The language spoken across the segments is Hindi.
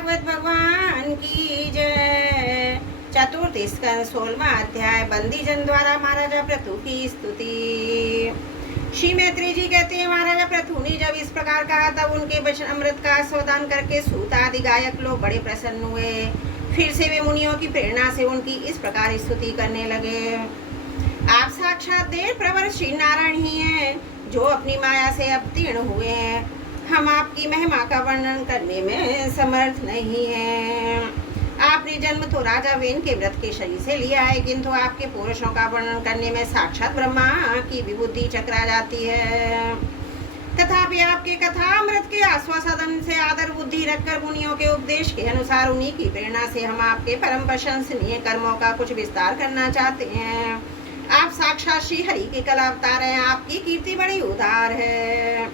भागवत भगवान की जय। चतुर्थ स्कंद 16वां अध्याय। बंदी जन द्वारा महाराजा पृथु की स्तुति। श्री मैत्री जी कहते हैं, महाराजा पृथु ने जब इस प्रकार कहा तब उनके वचन अमृत का आस्वादन करके सूत आदि गायक लोग बड़े प्रसन्न हुए। फिर से वे मुनियों की प्रेरणा से उनकी इस प्रकार स्तुति करने लगे। आप साक्षात देव प्रवर श्री नारायण ही हैं, जो अपनी माया से अवतीर्ण हुए हैं। हम आपकी महिमा का वर्णन करने में समर्थ नहीं हैं। आपने जन्म तो राजा वेन के व्रत के शरीर से लिया है, किंतु आपके पुरुषों का वर्णन करने में साक्षात ब्रह्मा की विभूति चकरा जाती है। तथापि आपके कथा अमृत के आस्वादन से आदर बुद्धि रखकर मुनियों के उपदेश के अनुसार उन्हीं की प्रेरणा से हम आपके परम प्रशंसनीय कर्मों का कुछ विस्तार करना चाहते हैं। आप साक्षात श्री हरि के कला अवतार हैं। आपकी कीर्ति बड़ी उदार है।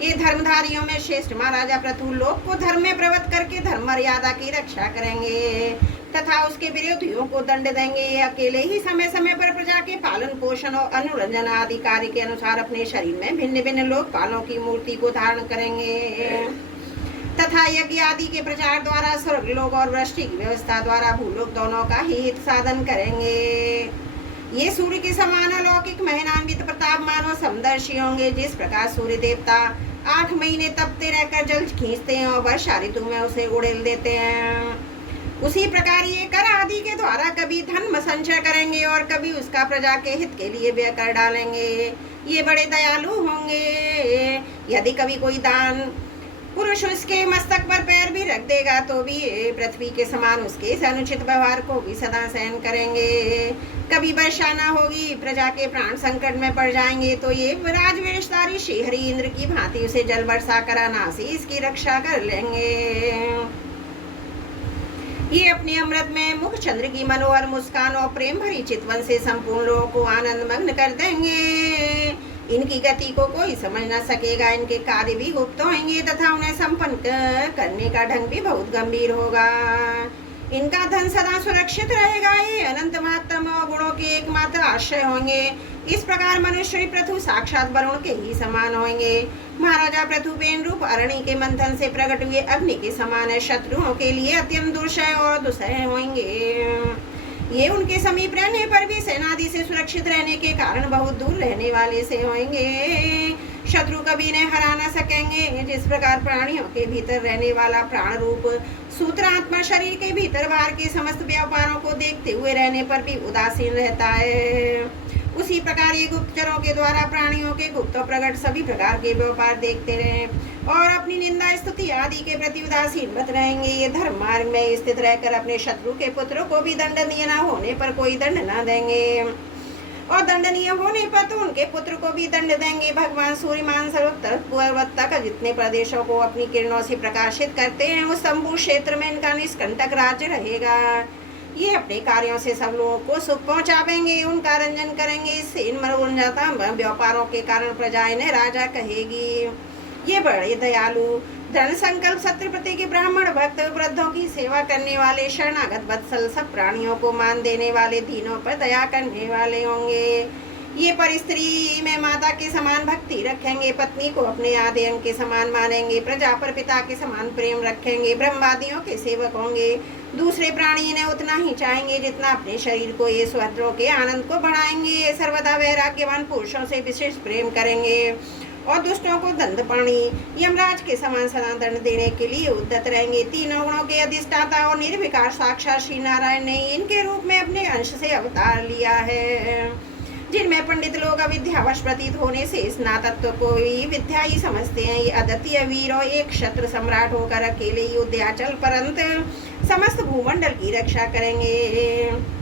ये धर्मधारियों में श्रेष्ठ महाराजा पृथु लोक को धर्म में प्रवृत्त करके धर्म मर्यादा की रक्षा करेंगे तथा उसके विरोधियों को दंड देंगे। ये अकेले ही समय समय पर प्रजा के पालन पोषण और अनुरंजन आदि कार्य के अनुसार अपने शरीर में भिन्न भिन्न लोकपालों की मूर्ति को धारण करेंगे तथा यज्ञ आदि के प्रचार द्वारा स्वर्गलोक और वृष्टि की व्यवस्था द्वारा भूलोक दोनों का ही हित साधन करेंगे। ये सूर्य के समान अलौकिक महिनान्वित प्रताप मानव समदर्शी होंगे। जिस प्रकार सूर्य देवता 8 महीने तपते रहकर जल खींचते हैं और वर्षा ऋतु में उसे उड़ेल देते हैं, उसी प्रकार ये कर आदि के द्वारा कभी धन संचय करेंगे और कभी उसका प्रजा के हित के लिए व्यय कर डालेंगे। ये बड़े दयालु होंगे। यदि कभी कोई दान पुरुष उसके मस्तक पर पैर भी रख देगा तो भी पृथ्वी के समान उसके इस अनुचित व्यवहार को भी सदा सहन करेंगे। कभी वर्षा न होगी, प्रजा के प्राण संकट में पड़ जाएंगे तो ये राजवेशधारी श्री हरि इंद्र की भांति उसे जल वर्षा कराना से इसकी रक्षा कर लेंगे। ये अपने अमृत में मुख चंद्र की मनोहर मुस्कान और प्रेम भरी चितवन से संपूर्ण लोगों को आनंद मग्न कर देंगे। इनकी गति को कोई समझ न सकेगा। इनके कार्य भी गुप्त होंगे तथा उन्हें संपन्न करने का ढंग भी बहुत गंभीर होगा। इनका धन सदा सुरक्षित रहेगा। ये अनंत महत्तम और गुणों के एकमात्र आश्रय होंगे। इस प्रकार मनुष्य पृथु साक्षात वरुण के ही समान होंगे। महाराजा पृथु बेन रूप अरणि के मंथन से प्रकट हुए अग्नि के समान है। शत्रुओं के लिए अत्यंत दुर्शय और दुसह होंगे। ये उनके समीप रहने पर भी सेनादि से सुरक्षित रहने के कारण बहुत दूर रहने वाले से होंगे। शत्रु कभी इन्हें हरा न सकेंगे। जिस प्रकार प्राणियों के भीतर रहने वाला प्राण रूप सूत्रात्मा शरीर के भीतर बाहर के समस्त व्यापारों को देखते हुए रहने पर भी उदासीन रहता है, उसी प्रकार ये गुप्तचरों के द्वारा प्राणियों के गुप्त और प्रकट सभी प्रकार के व्यापार देखते रहे और अपनी निंदा स्तुति आदि के प्रति उदासीन मत रहेंगे। ये धर्म मार्ग में स्थित रहकर अपने शत्रु के पुत्र को भी दंडनीय न होने पर कोई दंड न देंगे और दंडनीय होने पर तो उनके पुत्र को भी दंड देंगे। भगवान सूर्यमान सर्वोत्तर तक जितने प्रदेशों को अपनी किरणों से प्रकाशित करते हैं उस संपूर्ण क्षेत्र में इनका निष्कंटक राज्य रहेगा। ये अपने कार्यों से सब लोगों को सुख पहुंचावेंगे, उनका रंजन करेंगे। इससे इन मनोरंजन व्यापारों के कारण प्रजा इन्हें राजा कहेगी। ये बड़े दयालु दृढ़ संकल्प सत्यप्रति के ब्राह्मण भक्त वृद्धों की सेवा करने वाले शरणागत वत्सल सब प्राणियों को मान देने वाले दीनों पर दया करने वाले होंगे। ये पर स्त्री में माता के समान भक्ति रखेंगे, पत्नी को अपने आधे अंग के समान मानेंगे, प्रजा पर पिता के समान प्रेम रखेंगे, ब्रह्मवादियों के सेवक होंगे। दूसरे प्राणी इन्हें उतना ही चाहेंगे जितना अपने शरीर को। ये स्वत्रों के आनंद को बढ़ाएंगे। ये सर्वदा वैराग्यवान पुरुषों से विशेष प्रेम करेंगे और दुष्टों को दंडपाणी यमराज के समान सदा दंड देने के लिए उद्यत रहेंगे। तीनों गुणों के अधिष्ठाता और निर्विकार साक्षात श्री नारायण ने इनके रूप में अपने अंश से अवतार लिया है, जिनमें पंडित लोग अविद्यावश प्रतीत होने से स्नातत्व को ही विद्या ही समझते हैं। ये अद्वितीय वीर और एक क्षत्र सम्राट होकर अकेले युद्धाचल परंत समस्त भूमंडल की रक्षा करेंगे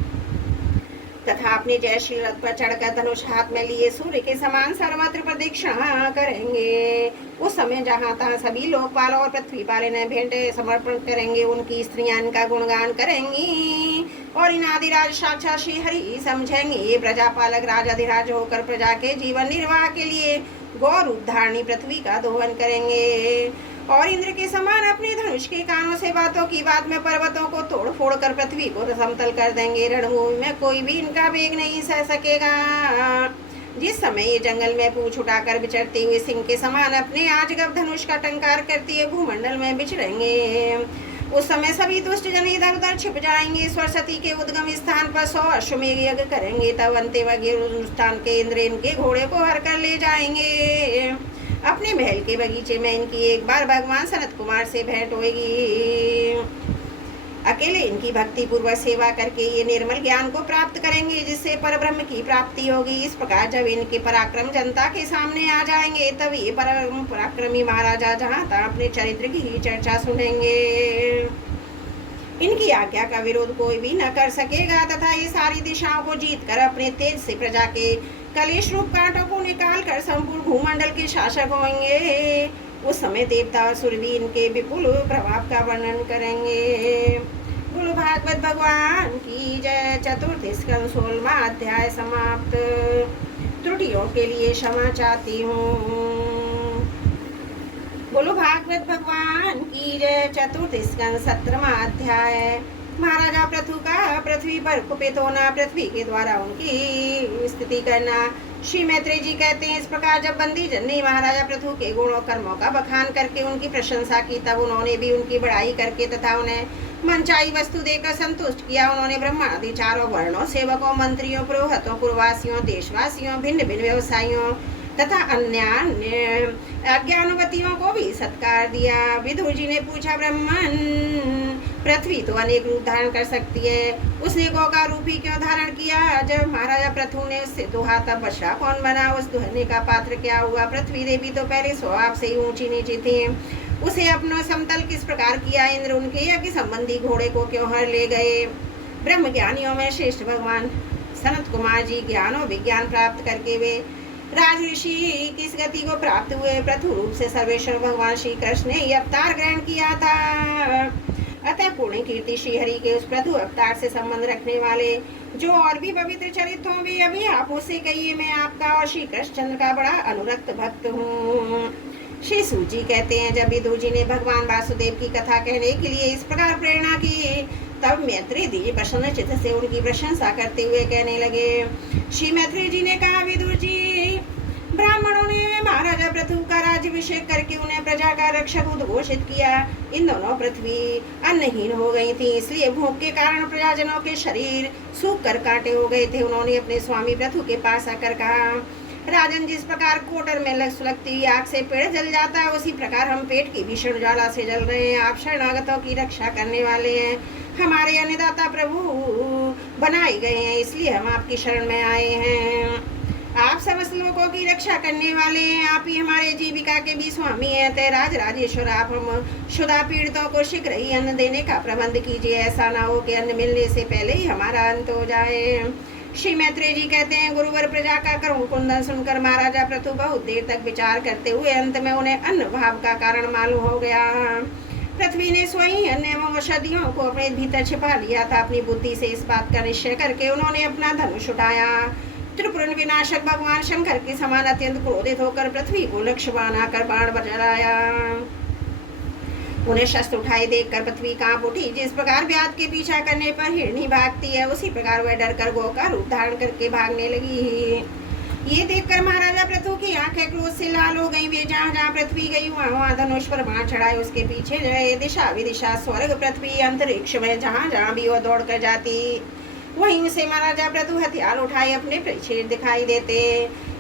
तथा अपने जयशील रथ पर चढ़कर धनुष हाथ में लिए सूर्य के समान सर्वत्र प्रदक्षिणा करेंगे। उस समय जहाँ तहाँ सभी लोकपाल और पृथ्वी पाल इन्हें भेंट समर्पण करेंगे। उनकी स्त्रियां इनका गुणगान करेंगी और इन आदिराज साक्षात श्री हरि समझेंगे। ये प्रजापालक राजाधिराज होकर प्रजा के जीवन निर्वाह के लिए गौ रूप धारणी पृथ्वी का दोहन करेंगे और इंद्र के समान अपने धनुष के कानों से बातों की बात में पर्वतों को तोड़ फोड़ कर पृथ्वी को समतल कर देंगे। रणभूमि में कोई भी इनका वेग नहीं सह सकेगा। जिस समय ये जंगल में पूंछ उठाकर विचरते हुए सिंह के समान अपने आजगब धनुष का टंकार करती है भूमंडल में विचरेंगे। उस समय सभी दुष्ट जन इधर उधर छिप जाएंगे। सरस्वती के उद्गम स्थान पर 100 अश्वमेध यज्ञ करेंगे। तब अंत्यवज्ञ अनुष्ठान के इंद्र इनके घोड़े को हर कर ले जाएंगे। अपने महल के बगीचे में इनकी एक बार भगवान सनत कुमार से भेंट होगी। अकेले इनकी भक्ति पूर्वक सेवा करके ये निर्मल ज्ञान को प्राप्त करेंगे, जिससे परब्रह्म की प्राप्ति होगी। इस प्रकार जब इनके पराक्रम जनता के सामने आ जाएंगे, तब ये पराक्रमी महाराजा जहाँ तहाँ अपने चरित्र की ही चर्चा सुनेंगे। इनकी आज्ञा का विरोध कोई भी न कर सकेगा, तथा ये सारी दिशाओं को जीत कर अपने तेज से प्रजा के कलेश रूप कांटों को निकाल कर संपूर्ण भूमंडल के शासक होंगे। उस समय देवता और सुर भी इनके विपुल प्रभाव का वर्णन करेंगे। बोलो भागवत भगवान की जय। चतुर्थ स्कंद 16वां अध्याय समाप्त। त्रुटियों के लिए क्षमा चाहती हूँ। बोलो भागवत भगवान की जय। चतुर्थ स्कंद 17वां अध्याय। महाराजा पृथु का पृथ्वी पर कुपित होना, पृथ्वी के द्वारा उनकी स्थिति करना। श्री मैत्रेय जी कहते हैं, इस प्रकार जब बंदी जन ने महाराजा पृथु के गुणों कर्मों का बखान करके उनकी प्रशंसा की, तब उन्होंने भी उनकी बड़ाई करके तथा उन्हें मनचाही वस्तु देकर संतुष्ट किया। उन्होंने ब्रह्मादि चारों वर्णों, सेवकों, मंत्रियों, पुरोहितों, पुरवासियों, देशवासियों, भिन्न भिन्न व्यवसायियों तथा अन्य अज्ञानवतियों को भी सत्कार दिया। विदुर जी ने पूछा, ब्राह्मण, पृथ्वी तो अनेक रूप धारण कर सकती है, उसने गौ का रूप ही क्यों धारण किया? जब महाराजा पृथु ने उससे दुहा, तब बछड़ा कौन बना? उस दुहने का पात्र क्या हुआ? पृथ्वी देवी तो पहले स्वभाव से ही ऊंची नीची थी, उसे अपना समतल किस प्रकार किया? इंद्र उनके यज्ञ संबंधी घोड़े को क्यों हर ले गए? ब्रह्म ज्ञानियों में श्रेष्ठ भगवान सनत कुमार जी ज्ञान और विज्ञान प्राप्त करके वे राज ऋषि किस गति को प्राप्त हुए? पृथु रूप से सर्वेश्वर भगवान श्री कृष्ण ने अवतार ग्रहण किया था। अतः पूर्ण कीर्ति श्री हरि के उस पृथु अवतार से संबंध रखने वाले जो और भी पवित्र चरित्र हों, वे अभी आप उससे कहिए, मैं आपका और श्री कृष्णचंद्र का बड़ा अनुरक्त भक्त हूँ। श्री सूत जी कहते हैं, जब विदुर जी ने भगवान वासुदेव की कथा कहने के लिए इस प्रकार प्रेरणा की, तब मैत्रेय जी प्रसन्न चित्त से उनकी प्रशंसा करते हुए कहने लगे। श्री मैत्रेय जी ने कहा, विदुर जी, ब्राह्मणों ने महाराजा पृथु का राज्याभिषेक करके उन्हें प्रजा का रक्षक उद्घोषित किया। इन दोनों पृथ्वी अन्नहीन हो गई थी, इसलिए भूख के कारण प्रजाजनों के शरीर सूख कर कांटे हो गए थे। उन्होंने अपने स्वामी पृथु के पास आकर कहा, राजन, जिस प्रकार कोटर में सुलगती आग से पेड़ जल जाता है, उसी प्रकार हम पेट की भीषण ज्वाला से जल रहे हैं। आप शरणागतों की रक्षा करने वाले हैं, हमारे अन्नदाता प्रभु बनाए गए हैं, इसलिए हम आपकी शरण में आए हैं। आप समस्त लोगों की रक्षा करने वाले हैं, आप ही हमारे जीविका के भी स्वामी हैं। ते राज राजेश्वर, आप हम शुदा पीड़ितों को शीघ्र ही अन्न देने का प्रबंध कीजिए। ऐसा ना हो कि अन्न मिलने से पहले ही हमारा अंत हो जाए। श्री मैत्रेय जी कहते हैं, गुरुवर प्रजा का करुण कुंदन सुनकर महाराजा पृथु बहुत देर तक विचार करते हुए अंत में उन्हें अन्न भाव का कारण मालूम हो गया। पृथ्वी ने स्वयं अन्य एवं औषधियों को अपने भीतर छिपा लिया था। अपनी बुद्धि से इस बात का निश्चय करके उन्होंने अपना धनुष उठाया। त्रिपुर विनाशक भगवान शंकर के समान अत्यंत क्रोधित होकर पृथ्वी को लक्ष्य बनाकर बाण बजराया। उन्हें शस्त्र उठाए देखकर पृथ्वी कांप उठी। जिस प्रकार व्याध के पीछा करने पर हिरणी भागती है, उसी प्रकार वह डरकर गौ का रूप धारण करके भागने लगी। ये देखकर महाराजा पृथु की आंखें क्रोध से लाल हो गईं। वे जहाँ जहाँ पृथ्वी गई वहाँ धनुष पर बाण चढ़ाए उसके पीछे गए। दिशा विदिशा, स्वर्ग, पृथ्वी, अंतरिक्ष में जहाँ जहाँ भी वह दौड़ कर जाती, वहीं उसे महाराजा पृथु हथियार उठाए अपने पीछे दिखाई देते।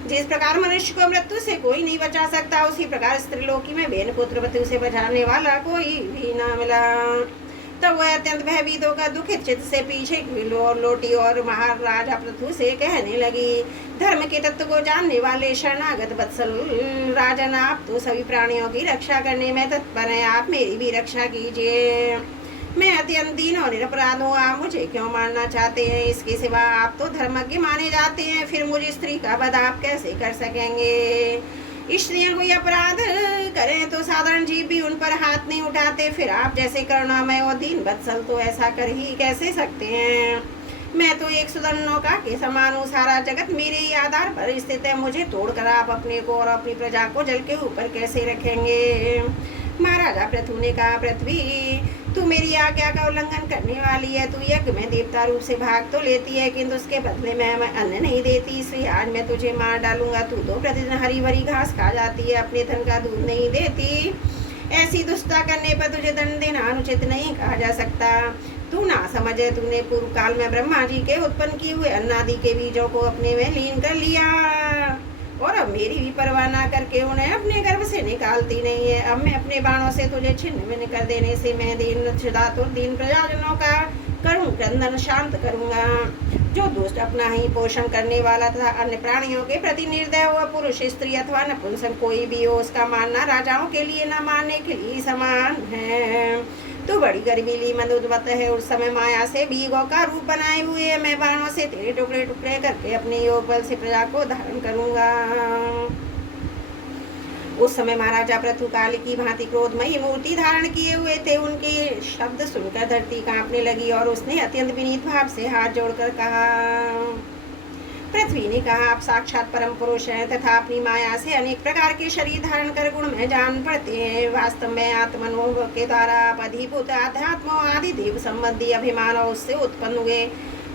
जिस प्रकार मनुष्य को मृत्यु से कोई नहीं बचा सकता, उसी प्रकार स्त्रीलोकी में बेन पुत्र पति उसे बचाने वाला कोई भी न मिला। तब वह अत्यंत भयभीत होकर दुखित चित्त से पीछे लौटी और महाराजा पृथु से कहने लगी, धर्म के तत्व को जानने वाले शरणागत वत्सल राजन, आप तो सभी प्राणियों की रक्षा करने में तत्पर हैं, आप मेरी भी रक्षा कीजिए। मैं अत्यंत दीन और निरपराध हूँ, आप मुझे क्यों मारना चाहते हैं? इसके सिवा आप तो धर्मज्ञ माने जाते हैं, फिर मुझे स्त्री का वध आप कैसे कर सकेंगे? स्त्रियां कोई अपराध करें तो साधारण जीव भी उन पर हाथ नहीं उठाते, फिर आप जैसे करुणामय और दीन वत्सल तो ऐसा कर ही कैसे सकते हैं? मैं तो एक सुदर्शन नौका के समान हूँ, सारा जगत मेरे ही आधार पर स्थित है, मुझे तोड़कर आप अपने को और अपनी प्रजा को जल के ऊपर कैसे रखेंगे? महाराजा पृथु ने कहा, पृथ्वी, तू मेरी आज्ञा का उल्लंघन करने वाली है। तू यज्ञ में देवता रूप से भाग तो लेती है, किंतु उसके बदले में मैं अन्न नहीं देती, इसलिए आज मैं तुझे मार डालूंगा। तू तो प्रतिदिन हरी भरी घास खा जाती है, अपने धन का दूध नहीं देती। ऐसी दुष्टता करने पर तुझे दंड देना अनुचित नहीं कहा जा सकता। तू ना समझे, तूने पूर्व काल में ब्रह्मा जी के उत्पन्न किए हुए अन्नादि के बीजों को अपने में लीन कर लिया और अब मेरी भी परवाह ना करके उन्हें अपने गर्भ से निकालती नहीं है। अब मैं अपने बाणों से तुझे छिन्न भिन्न कर देने से मैं दीन प्रजाजनों का करूं क्रंदन शांत करूंगा। जो दुष्ट अपना ही पोषण करने वाला तथा अन्य प्राणियों के प्रति निर्दय हुआ पुरुष, स्त्री अथवा नपुंसक कोई भी हो, उसका मानना राजाओं के लिए न मानने के लिए समान है। तू बड़ी गर्वीली मंदोदमत है। उस समय माया से बीगों का रूप बनाए हुए मैं बाणों से तेरे टुकड़े टुकड़े करके अपने योग बल से प्रजा को धारण करूंगा। उस समय महाराजा पृथुकाल की भांति क्रोधमयी मूर्ति धारण किए हुए थे। उनके शब्द सुनकर धरती कांपने लगी और उसने अत्यंत विनीत भाव से हाथ जोड़कर कहा। पृथ्वी ने कहा, आप साक्षात परम पुरुष हैं तथा अपनी माया से अनेक प्रकार के शरीर धारण कर गुण में जान पड़ते हैं। वास्तव में आत्मनोभ के द्वारा आप अधिभूत आध्यात्म आदि देव संबंधी अभिमान उससे उत्पन्न हुए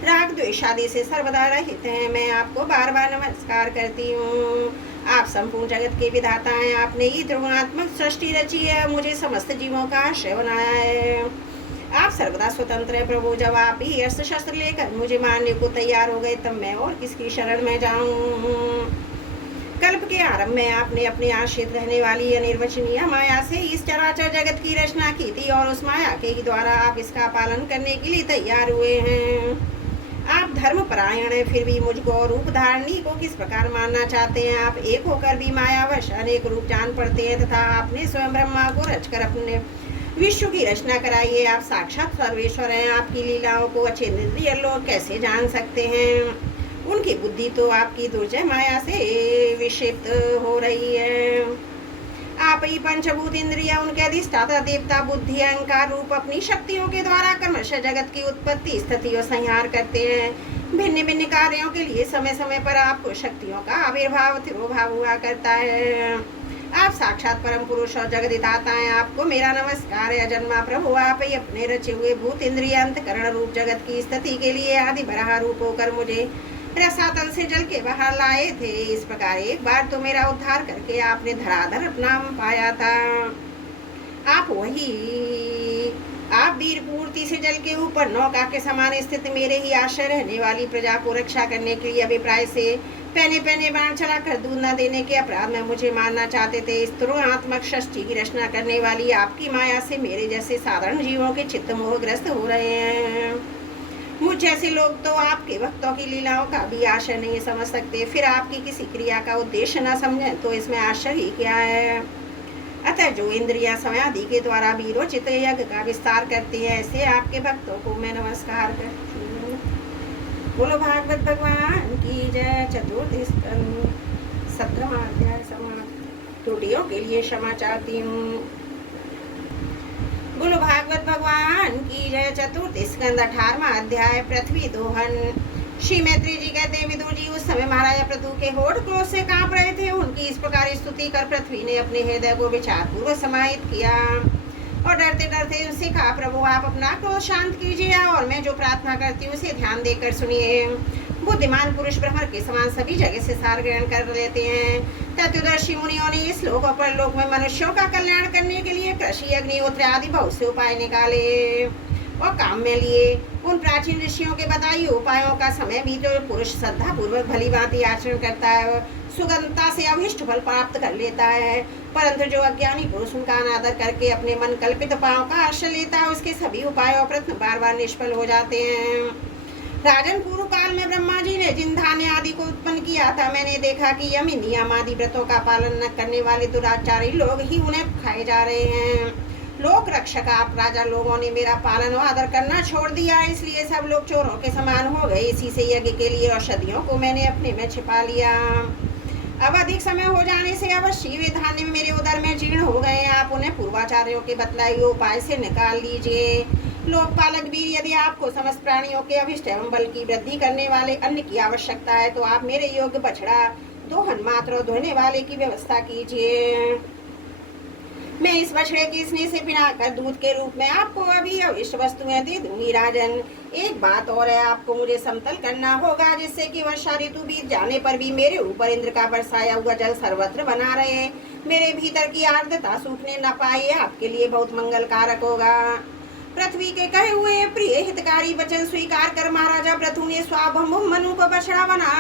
राग द्वेष आदि से सर्वदा रहित हैं। मैं आपको बार बार नमस्कार करती हूँ। आप संपूर्ण जगत के विधाता हैं। आपने ही त्रिगुणात्मक सृष्टि रची है, मुझे समस्त जीवों का आश्रय बनाया है। आप सर्वदा स्वतंत्र है प्रभु। जब आप ही अस्त्र शस्त्र लेकर मुझे मारने को तैयार हो गए, तब मैं और किसकी शरण में जाऊं। कल्प के आरंभ में आपने अपने आश्रित रहने वाली अनिर्वचनीय माया से इस चराचर जगत की रचना की थी और उस माया के द्वारा आप इसका पालन करने के लिए तैयार हुए हैं। आप धर्म परायण है, फिर भी मुझको रूप धारणी को किस प्रकार मानना चाहते हैं। आप एक होकर भी मायावश अनेक रूप जान पड़ते हैं तथा आपने स्वयं ब्रह्मा को रचकर अपने विश्व की रचना कराई है। आप साक्षात सर्वेश्वर हैं। आपकी लीलाओं को अच्छे इंद्रिय लोग कैसे जान सकते हैं। उनकी बुद्धि तो आपकी दुर्जय माया से विक्षिप्त हो रही है। आप ही पंचभूत इंद्रिया, उनके अधिष्ठाता देवता बुद्धि अहंकार रूप अपनी शक्तियों के द्वारा क्रमशः जगत की उत्पत्ति स्थिति और संहार करते हैं। भिन्न भिन्न कार्यों के लिए समय समय पर आपको शक्तियों का आविर्भाव तिरोभाव हुआ करता है। आप साक्षात परम पुरुष और जगदिदाता हैं। आपको मेरा नमस्कार है। अजन्मा प्रभु, आप ही अपने रचे हुए भूत इंद्रिय अंतकरण रूप जगत की स्थिति के लिए आदि बराह रूप होकर मुझे रसातल से जल के बाहर लाए थे। इस प्रकार एक बार तो मेरा उद्धार करके आपने धराधर नाम पाया था। आप वीर पूर्ति से जल के ऊपर नौका के समान स्थित मेरे ही आश्रय रहने वाली प्रजा को रक्षा करने के लिए अभिप्राय से पहने पहने बाण चलाकर दूध न देने के अपराध में मुझे मारना चाहते थे। इस त्रिगुणात्मक सृष्टि की रचना करने वाली आपकी माया से मेरे जैसे साधारण जीवों के चित्त मोहग्रस्त हो रहे हैं। मुझ जैसे लोग तो आपके भक्तों की लीलाओं का भी आशय नहीं समझ सकते। फिर आपकी किसी क्रिया का उद्देश्य न समझें तो इसमें आश्चर्य ही क्या है। अतः जो इंद्रियां समाधि के द्वारा वीरोचित यज्ञ का विस्तार करती है, ऐसे आपके भक्तों को मैं नमस्कार करती हूँ। बोलो भागवत भगवान की जय। चतुर्थ स्कंद 17वां अध्याय समाप्त। त्रुटियों के लिए क्षमा चाहती हूँ। बोलो भागवत भगवान की जय। चतुर्थ स्कंद 18वां अध्याय पृथ्वी दोहन। श्री मैत्री जी कहते हैं, विदुर जी उस समय महाराजा पृथु के होठ क्रोध से कांप रहे थे। उनकी इस प्रकार स्तुति कर पृथ्वी ने अपने हृदय को विचार पूर्वक समाहित किया और डरते डरते उनसे कहा, प्रभु आप अपना क्रोध शांत कीजिए और मैं जो प्रार्थना करती हूँ उसे ध्यान देकर सुनिए। बुद्धिमान पुरुष भ्रमर के समान सभी जगह से सार ग्रहण कर लेते हैं। तत्वदर्शी मुनियों ने इस लोक और परलोक में मनुष्यों का कल्याण करने के लिए कृषि अग्निहोत्र आदि बहुत से उपाय निकाले और काम में लिए। उन प्राचीन ऋषियों के बताए उपायों का समय भी जो पुरुष श्रद्धा पूर्वक भली भांति आचरण करता है सुगमता से अभिष्ट फल प्राप्त कर लेता है, परंतु जो अज्ञानी पुरुष उनका अनादर करके अपने मन कल्पित उपायों का आश्रय लेता है उसके सभी उपाय और प्रयत्न बार बार निष्फल हो जाते हैं। राजन, पूर्व काल में ब्रह्मा जी ने जिन धान्य आदि को उत्पन्न किया था, मैंने देखा कि यमी नियम आदि व्रतों का पालन न करने वाले दुराचारी लोग ही उन्हें खाए जा रहे हैं। लोक रक्षक आप राजा लोगों ने मेरा पालन और आदर करना छोड़ दिया, इसलिए सब लोग चोरों के समान हो गए। इसी से यज्ञ के लिए औषधियों को मैंने अपने में छिपा लिया। अब अधिक समय हो जाने से अवश्य वे धान्य मेरे उदर में जीर्ण हो गए। आप उन्हें पूर्वाचार्यों के बतलाए हुए उपाय से निकाल लीजिए। लोकपालक वीर, यदि आपको समस्त प्राणियों के अभिष्ट एवं बल की वृद्धि करने वाले अन्न की आवश्यकता है तो आप मेरे योग्य बछड़ा दोहन मात्र धोने वाले की व्यवस्था कीजिए। मैं इस बछड़े के स्नेह से पिलाकर दूध के रूप में आपको अभी अविष्ट वस्तुएं दे दूंगी। राजन, एक बात और है, आपको मुझे समतल करना होगा जिससे कि वर्षा ऋतु बीत जाने पर भी मेरे ऊपर इंद्र का बरसाया हुआ जल सर्वत्र बना रहे। मेरे भीतर की आर्द्रता सूखने न पाए, आपके लिए बहुत मंगलकारक होगा। पृथ्वी के कहे हुए प्रिय हितकारी वचन स्वीकार कर महाराजा पृथु ने स्वाभम मनु को बछड़ा बना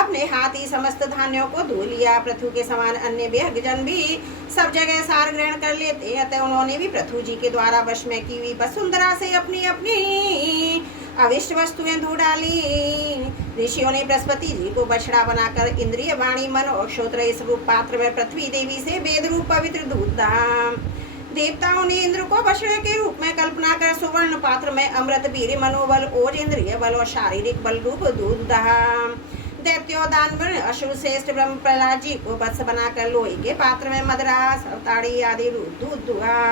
अपने हाथ ही समस्त धान्यों को धो लिया। पृथु के समान अन्य बेहजन भी सब जगह सार ग्रहण कर लेते, अतः उन्होंने भी पृथु जी के द्वारा वश में की हुई वसुंधरा से अपनी अपनी अविष्ट वस्तुएं धो डाली। ऋषियों ने बृहस्पति जी को बछड़ा बनाकर इंद्रिय वाणी मन और श्रोत्र इस रूप पात्र में पृथ्वी देवी से वेद रूप पवित्र दूध दहा। देवताओं ने इंद्र को बछड़े के रूप में कल्पना कर सुवर्ण पात्र में अमृत वीर मनोबल ओज इंद्रिय बल और शारीरिक बल रूप दूध दहा। दैत्यो दानव असुर श्रेष्ठ ब्रह्म प्रहलाद जी को वत्स बनाकर लोहे के पात्र में मदरास अवताड़ी आदि रूप दूध दुहा।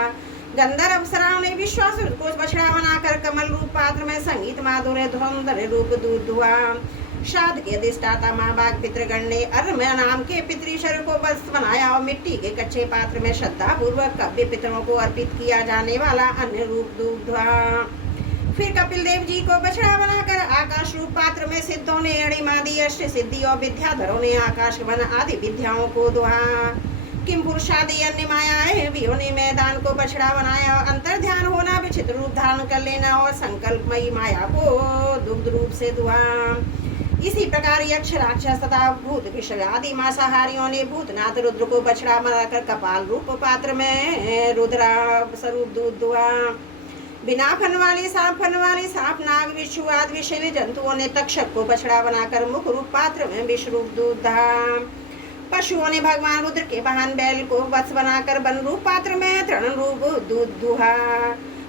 गंधर्व अप्सराओं ने विश्वासुर को बछड़ा बनाकर कमल रूप पात्र में संगीत माधुर्य धुरंधर रूप दूध दुहा। श्राद्ध के अधिष्ठाता महाभाग पितृगण ने अर्म नाम के पितृशर को वस्त्र बनाया और मिट्टी के कच्चे पात्र में श्रद्धा पूर्वक कव्य पितरों को अर्पित किया जाने वाला अन्य रूप दूध दुहा। फिर कपिल देव जी को बछड़ा बनाकर आकाश रूप पात्र में सिद्धों ने अणिमादि अष्ट सिद्धि और विद्याधरों ने आकाश वन आदि विद्याओं को दुहा। किम पुरुषादि अन्य मायाएं भी ने मैदान को बछड़ा बनाया और अंतर ध्यान होना विचित्र रूप धारण कर लेना और संकल्पमयी माया को दुग्ध रूप से दुहा। इसी प्रकार यक्ष राक्षस तथा भूत विषय आदि मांसाहारियों ने भूतनाथ रुद्र को बछड़ा बनाकर कपाल रूप पात्र में रुद्रा स्वरूप दूध दुहा। बिना फन वाले सांप नाग विषु आदि विषैले जंतुओं ने तक्षक को बछड़ा बनाकर मुख रूप पात्र में विष रूप दूध दहा। पशुओं ने भगवान रुद्र के वाहन बैल को वत्स बनाकर वन रूप पात्र में तृण रूप दूध दुहा।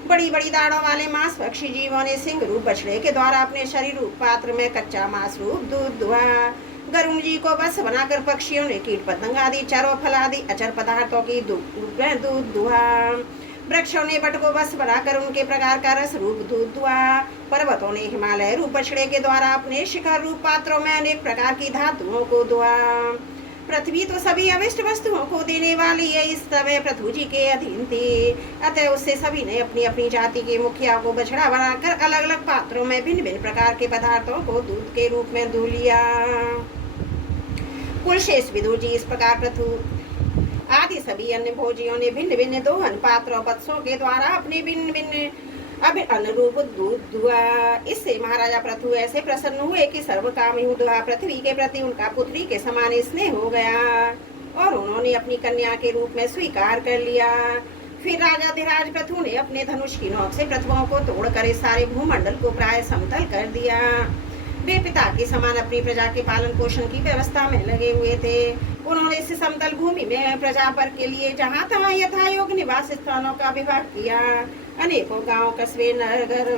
बड़ी बड़ी दाढ़ों वाले मांस पक्षी जीवों ने सिंह रूप बछड़े के द्वारा अपने शरीर रूप पात्र में कच्चा मांस रूप दूध दुहा। गरुण जी को वत्स बनाकर पक्षियों ने कीट पतंग आदि चरो फल आदि अचर पदार्थों की दूध दुहा। वृक्षों ने बट को वश बनाकर उनके प्रकार का रस रूप दूध दुहा। पर्वतों ने हिमालय रूप बछड़े के द्वारा अपने शिखर रूप पात्रों में अनेक प्रकार की धातुओं को दुहा। पृथ्वी तो सभी अविष्ट वस्तुओं को देने वाली है, इस समय पृथ्वी जी के अधीन थी, अतः उससे सभी ने अपनी अपनी जाति के मुखिया को बछड़ा बनाकर अलग अलग पात्रों में भिन्न भिन्न प्रकार के पदार्थों को दूध के रूप में धो लिया। कुलशेष विदुर जी इस प्रकार पृथु आदि सभी अन्य भोजियों ने भिन्न भिन्न दोहन पात्र और वत्सों के द्वारा अपने भिन्न भिन्न अनुरूप दूध दुहा। इससे महाराजा पृथु ऐसे प्रसन्न हुए कि सर्वकामी दुहा पृथ्वी के प्रति उनका पुत्री के समान स्नेह हो गया और उन्होंने अपनी कन्या के रूप में स्वीकार कर लिया। फिर राजा धीराज पृथु ने अपने धनुष की नोक से पृथ्वियों को तोड़कर इस सारे भूमंडल को प्राय समतल कर दिया। वे पिता के समान अपनी प्रजा के पालन पोषण की व्यवस्था में लगे हुए थे। उन्होंने इस समतल भूमि में प्रजा पर के लिए जहाँ तहाँ यथा योग निवास स्थानों का विभाग किया। अनेकों गांव कस्बे नगर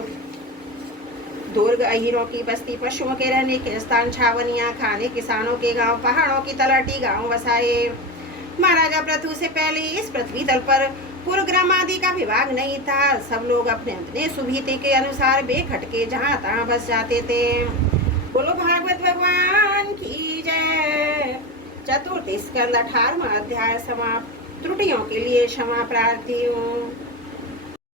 दुर्ग अहिरों की बस्ती पशुओं के रहने के स्थान छावनियां खाने किसानों के गांव पहाड़ों की तलहटी गांव बसाए। महाराजा पृथु से पहले इस पृथ्वी तल पर पुरग्राम आदि का विभाग नहीं था। सब लोग अपने अपने सुविधि के अनुसार बेखटके जहाँ तहाँ बस जाते थे। बोलो भागवत भगवान की जय। चतुर्थ स्कंद 18वां अध्याय समाप्त। त्रुटियों के लिए क्षमा प्रार्थी हूँ।